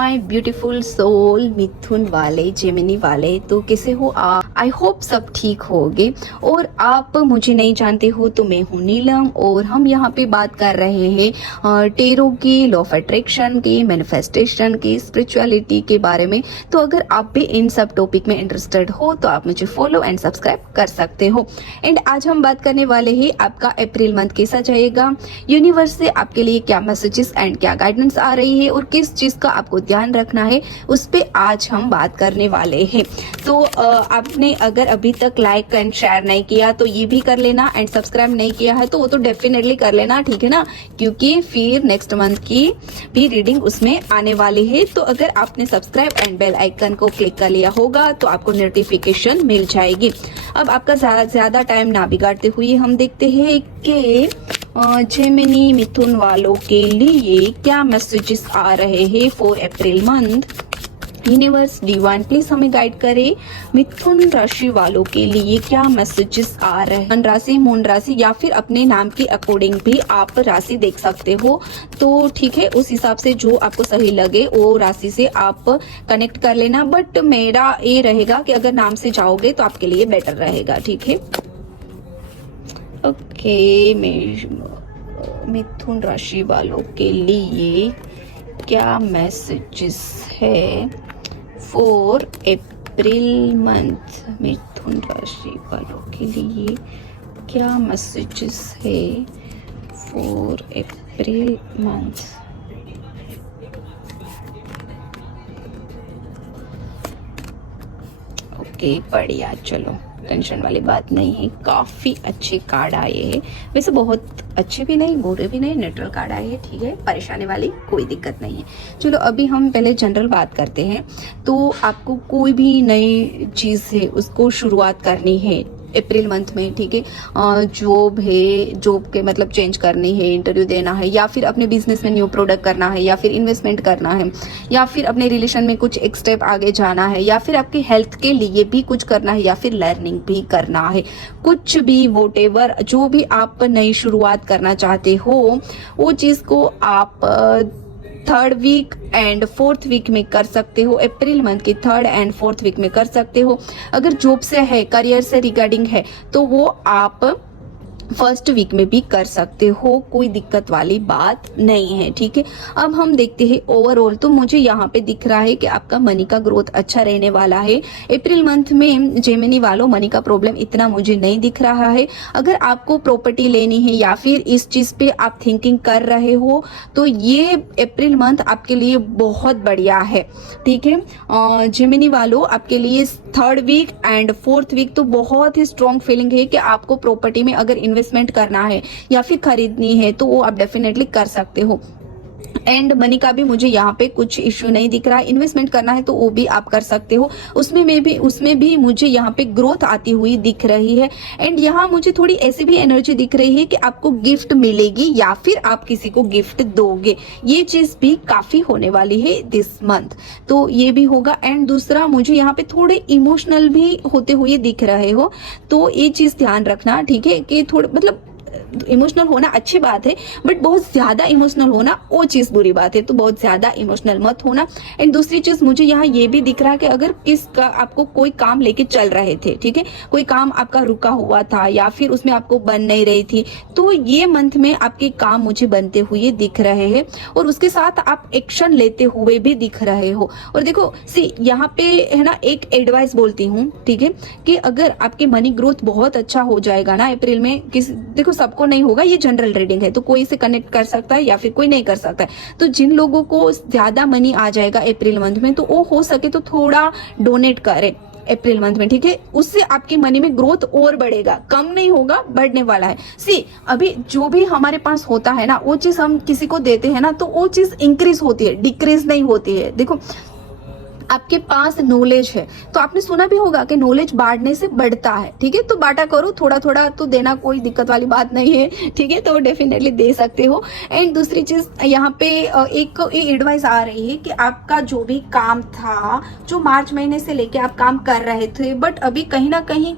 My beautiful soul मिथुन वाले Gemini वाले, तो कैसे हो आप? आई होप सब ठीक होगे। और आप मुझे नहीं जानते हो तो मैं हूँ नीलम, और हम यहाँ पे बात कर रहे हैं टेरो की, लॉ ऑफ अट्रैक्शन की, मैनिफेस्टेशन की, स्पिरिचुअलिटी के बारे में। तो अगर आप भी इन सब टॉपिक में इंटरेस्टेड हो तो आप मुझे फॉलो एंड सब्सक्राइब कर सकते हो। एंड आज हम बात करने वाले हैं आपका अप्रैल मंथ कैसा जाएगा, यूनिवर्स से आपके लिए क्या मैसेजेस एंड क्या गाइडेंस आ रही है, और किस चीज का आपको ध्यान रखना है उस पे आज हम बात करने वाले हैं। तो आपने अगर अभी तक लाइक एंड शेयर नहीं किया तो ये भी कर लेना, एंड सब्सक्राइब नहीं किया है तो वो तो डेफिनेटली कर लेना, ठीक है ना, क्योंकि फिर नेक्स्ट मंथ की भी रीडिंग उसमें आने वाली है। तो अगर आपने सब्सक्राइब एंड बेल आइकन को क्लिक कर लिया होगा तो आपको नोटिफिकेशन मिल जाएगी। अब आपका ज्यादा टाइम ना बिगाड़ते हुए हम देखते हैं कि जेमिनी मिथुन वालों के लिए क्या मैसेजेस आ रहे हैं for April month. Universe divine please हमें गाइड करे। मिथुन राशि वालों के लिए क्या मैसेजेस आ रहे हैं। मन राशि, मून राशि या फिर अपने नाम के अकॉर्डिंग भी आप राशि देख सकते हो, तो ठीक है, उस हिसाब से जो आपको सही लगे वो राशि से आप कनेक्ट कर लेना। बट मेरा ये रहेगा कि अगर नाम से जाओगे तो आपके लिए बेटर रहेगा, ठीक है। ओके, मिथुन राशि वालों के लिए क्या मैसेजेस है फॉर अप्रैल मंथ। मिथुन राशि वालों के लिए क्या मैसेजेस है फॉर अप्रैल मंथ। ओके, बढ़िया, चलो टेंशन वाली बात नहीं है, काफी अच्छे कार्ड आए हैं। वैसे बहुत अच्छे भी नहीं, बुरे भी नहीं, न्यूट्रल कार्ड आए हैं, ठीक है, परेशानी वाली कोई दिक्कत नहीं है। चलो अभी हम पहले जनरल बात करते हैं। तो आपको कोई भी नई चीज है उसको शुरुआत करनी है अप्रैल मंथ में, ठीक है। जॉब है, जॉब के मतलब चेंज करनी है, इंटरव्यू देना है, या फिर अपने बिजनेस में न्यू प्रोडक्ट करना है, या फिर इन्वेस्टमेंट करना है, या फिर अपने रिलेशन में कुछ एक स्टेप आगे जाना है, या फिर आपके हेल्थ के लिए भी कुछ करना है, या फिर लर्निंग भी करना है, कुछ भी वोटेवर जो भी आप नई शुरुआत करना चाहते हो वो चीज को आप third week and fourth week में कर सकते हो। अप्रैल मंथ के थर्ड एंड फोर्थ वीक में कर सकते हो। अगर जॉब से है, करियर से रिगार्डिंग है तो वो आप फर्स्ट वीक में भी कर सकते हो, कोई दिक्कत वाली बात नहीं है, ठीक है। अब हम देखते हैं ओवरऑल। तो मुझे यहाँ पे दिख रहा है कि आपका मनी का ग्रोथ अच्छा रहने वाला है अप्रैल मंथ में। जेमिनी वालों, मनी का प्रॉब्लम इतना मुझे नहीं दिख रहा है। अगर आपको प्रॉपर्टी लेनी है या फिर इस चीज पे आप थिंकिंग कर रहे हो तो ये अप्रैल मंथ आपके लिए बहुत बढ़िया है, ठीक है। जेमिनी वालों, आपके लिए third week and fourth week तो बहुत ही स्ट्रॉन्ग फीलिंग है कि आपको प्रॉपर्टी में अगर इन्वेस्टमेंट करना है या फिर खरीदनी है तो वो आप डेफिनेटली कर सकते हो। एंड मनी का भी मुझे यहाँ पे कुछ इश्यू नहीं दिख रहा है। इन्वेस्टमेंट करना है तो वो भी आप कर सकते हो, उसमें भी मुझे यहाँ पे ग्रोथ आती हुई दिख रही है। एंड यहाँ मुझे थोड़ी ऐसी भी एनर्जी दिख रही है कि आपको गिफ्ट मिलेगी या फिर आप किसी को गिफ्ट दोगे, ये चीज भी काफी होने वाली है दिस मंथ, तो ये भी होगा। एंड दूसरा, मुझे यहाँ पे थोड़े इमोशनल भी होते हुए दिख रहे हो, तो ये चीज ध्यान रखना, ठीक है, कि थोड़ा मतलब इमोशनल होना अच्छी बात है, बट बहुत ज्यादा इमोशनल होना वो चीज बुरी बात है, तो बहुत ज्यादा इमोशनल मत होना। एंड दूसरी चीज मुझे यहाँ ये भी दिख रहा है कि अगर किसका आपको कोई काम लेके चल रहे थे, ठीक है, कोई काम आपका रुका हुआ था या फिर उसमें आपको बन नहीं रही थी, तो ये मंथ में आपके काम मुझे बनते हुए दिख रहे हैं, और उसके साथ आप एक्शन लेते हुए भी दिख रहे हो। और देखो सी, यहाँ पे है ना, एक एडवाइस बोलती हूँ, ठीक है, कि अगर आपके मनी ग्रोथ बहुत अच्छा हो जाएगा ना अप्रैल में, देखो सबको नहीं होगा, ये जनरल रीडिंग है तो कोई से कनेक्ट कर सकता है या फिर कोई नहीं कर सकता है। तो जिन लोगों को ज्यादा मनी आ जाएगा अप्रैल मंथ में तो वो हो सके तो थोड़ा डोनेट करें अप्रैल मंथ में, ठीक है, उससे आपके मनी में ग्रोथ और बढ़ेगा, कम नहीं होगा, बढ़ने वाला है। सी, अभी जो भी हमारे पास होता है ना वो चीज हम किसी को देते हैं ना तो वो चीज इंक्रीज होती है, डिक्रीज नहीं होती है। देखो आपके पास नॉलेज है तो आपने सुना भी होगा कि नॉलेज बांटने से बढ़ता है, ठीक है, तो बांटा करो, थोड़ा थोड़ा तो देना कोई दिक्कत वाली बात नहीं है, ठीक है, तो डेफिनेटली दे सकते हो। एंड दूसरी चीज यहाँ पे एक एडवाइस आ रही है कि आपका जो भी काम था, जो मार्च महीने से लेके आप काम कर रहे थे, बट अभी कहीं ना कहीं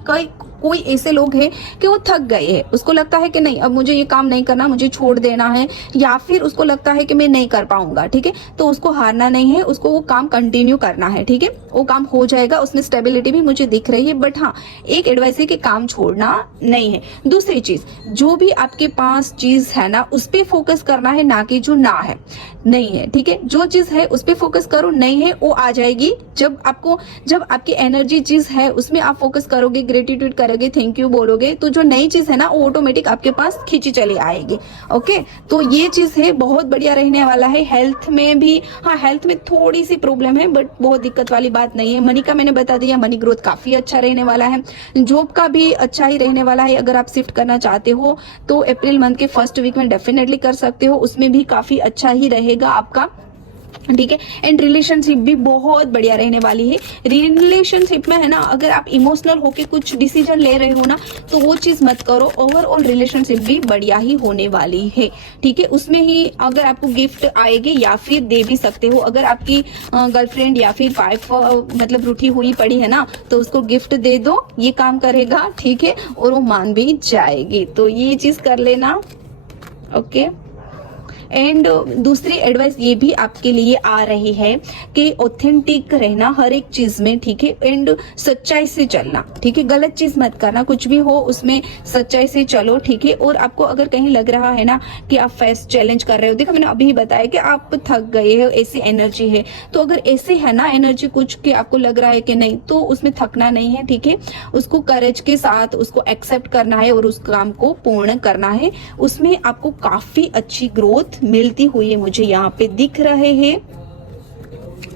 कोई ऐसे लोग हैं कि वो थक गए हैं, उसको लगता है कि नहीं अब मुझे ये काम नहीं करना, मुझे छोड़ देना है, या फिर उसको लगता है कि मैं नहीं कर पाऊंगा, ठीक है, तो उसको हारना नहीं है, उसको वो काम कंटिन्यू करना है, ठीक है, वो काम हो जाएगा, उसमें स्टेबिलिटी भी मुझे दिख रही है। बट हाँ, एक एडवाइस है कि काम छोड़ना नहीं है। दूसरी चीज, जो भी आपके पास चीज है ना उस पर फोकस करना है, ना कि जो ना है नहीं है, ठीक है, जो चीज है उस पर फोकस करो, नहीं है वो आ जाएगी। जब आपकी एनर्जी चीज है उसमें आप फोकस करोगे, ग्रेटिट्यूड करोगे, थैंक यू बोलोगे, तो जो नई चीज है ना वो ऑटोमेटिक आपके पास खींची चली आएगी। ओके, तो ये चीज है, बहुत बढ़िया रहने वाला है। हेल्थ में भी, हाँ हेल्थ में थोड़ी सी प्रॉब्लम है बट बहुत दिक्कत वाली बात नहीं है। मनी का मैंने बता दिया, मनी ग्रोथ काफी अच्छा रहने वाला है। जॉब का भी अच्छा ही रहने वाला है। अगर आप शिफ्ट करना चाहते हो तो अप्रैल मंथ के फर्स्ट वीक में डेफिनेटली कर सकते हो, उसमें भी काफी अच्छा ही रहेगा आपका, ठीक है। एंड रिलेशनशिप भी बहुत बढ़िया रहने वाली है। रिलेशनशिप में है ना, अगर आप इमोशनल होके कुछ डिसीजन ले रहे हो ना तो वो चीज मत करो। ओवरऑल रिलेशनशिप भी बढ़िया ही होने वाली है, ठीक है। उसमें ही अगर आपको गिफ्ट आएगी या फिर दे भी सकते हो। अगर आपकी गर्लफ्रेंड या फिर वाइफ मतलब रूठी हुई पड़ी है ना तो उसको गिफ्ट दे दो, ये काम करेगा, ठीक है, और वो मान भी जाएगी। तो ये चीज कर लेना, ओके। एंड दूसरी एडवाइस ये भी आपके लिए आ रही है कि ऑथेंटिक रहना हर एक चीज में, ठीक है, एंड सच्चाई से चलना, ठीक है, गलत चीज मत करना, कुछ भी हो उसमें सच्चाई से चलो, ठीक है। और आपको अगर कहीं लग रहा है ना कि आप फेस चैलेंज कर रहे हो, देखो मैंने अभी बताया कि आप थक गए हो, ऐसी एनर्जी है, तो अगर ऐसे है ना एनर्जी कुछ कि आपको लग रहा है कि नहीं, तो उसमें थकना नहीं है, ठीक है, उसको करेज के साथ उसको एक्सेप्ट करना है और उस काम को पूर्ण करना है। उसमें आपको काफी अच्छी ग्रोथ मिलती हुई मुझे यहाँ पे दिख रहे हैं,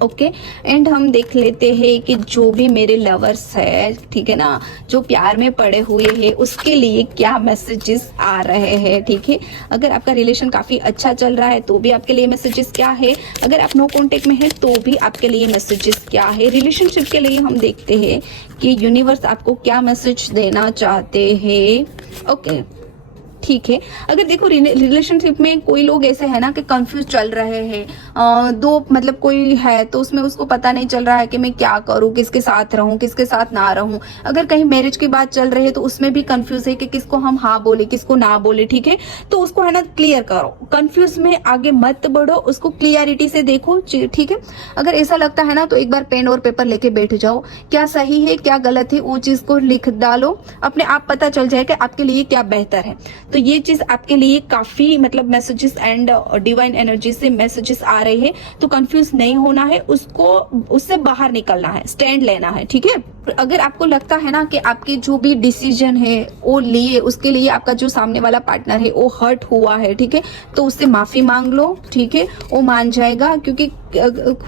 ओके। एंड हम देख लेते हैं कि जो भी मेरे लवर्स है, ठीक है ना, जो प्यार में पड़े हुए हैं उसके लिए क्या मैसेजेस आ रहे हैं, ठीक है। अगर आपका रिलेशन काफी अच्छा चल रहा है तो भी आपके लिए मैसेजेस क्या है, अगर आप नो कांटेक्ट में है तो भी आपके लिए मैसेजेस क्या है। रिलेशनशिप के लिए हम देखते हैं कि यूनिवर्स आपको क्या मैसेज देना चाहते हैं, ओके, ठीक है। अगर देखो रिलेशनशिप में कोई लोग ऐसे है ना कि कंफ्यूज चल रहे हैं, दो मतलब कोई है तो उसमें उसको पता नहीं चल रहा है कि मैं क्या करूं, किसके साथ रहूं, किसके साथ ना रहूं। अगर कहीं मैरिज की बात चल रही है तो उसमें भी कंफ्यूज है कि किसको हम हाँ बोले, किसको ना बोले, ठीक है। तो उसको है ना क्लियर करो, कंफ्यूज में आगे मत बढ़ो, उसको क्लियरिटी से देखो, ठीक है। अगर ऐसा लगता है ना तो एक बार पेन और पेपर लेके बैठ जाओ, क्या सही है क्या गलत है वो चीज को लिख डालो, अपने आप पता चल जाए कि आपके लिए क्या बेहतर है। तो ये चीज आपके लिए काफी मतलब मैसेजेस एंड डिवाइन एनर्जी से मैसेजेस आ रहे हैं। तो कंफ्यूज नहीं होना है, उसको उससे बाहर निकलना है, स्टैंड लेना है, ठीक है। अगर आपको लगता है ना कि आपके जो भी डिसीजन है वो लिए, उसके लिए आपका जो सामने वाला पार्टनर है वो हर्ट हुआ है, ठीक है, तो उससे माफी मांग लो, ठीक है, वो मान जाएगा। क्योंकि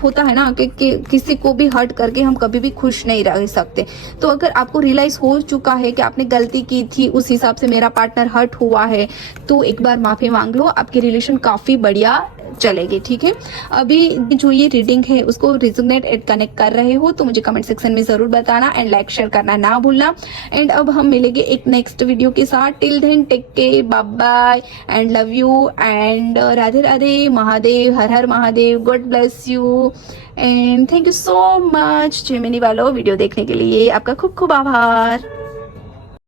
होता है ना कि किसी को भी हर्ट करके हम कभी भी खुश नहीं रह सकते। तो अगर आपको रियलाइज हो चुका है कि आपने गलती की थी, उस हिसाब से मेरा पार्टनर हर्ट हुआ है, तो एक बार माफी मांग लो, आपकी रिलेशन काफी बढ़िया चलेगी, ठीक है। अभी जो ये रीडिंग है उसको रिजोनेट एंड कनेक्ट कर रहे हो तो मुझे कमेंट सेक्शन में जरूर बताना एंड लाइक शेयर करना ना भूलना। एंड अब हम मिलेंगे एक नेक्स्ट वीडियो के साथ। Till then take care, bye bye and love you and Radhe Radhe, Mahadev, Har Har Mahadev, god bless you and thank you so much Gemini वालों वीडियो देखने के लिए। आपका खूब खूब आभार।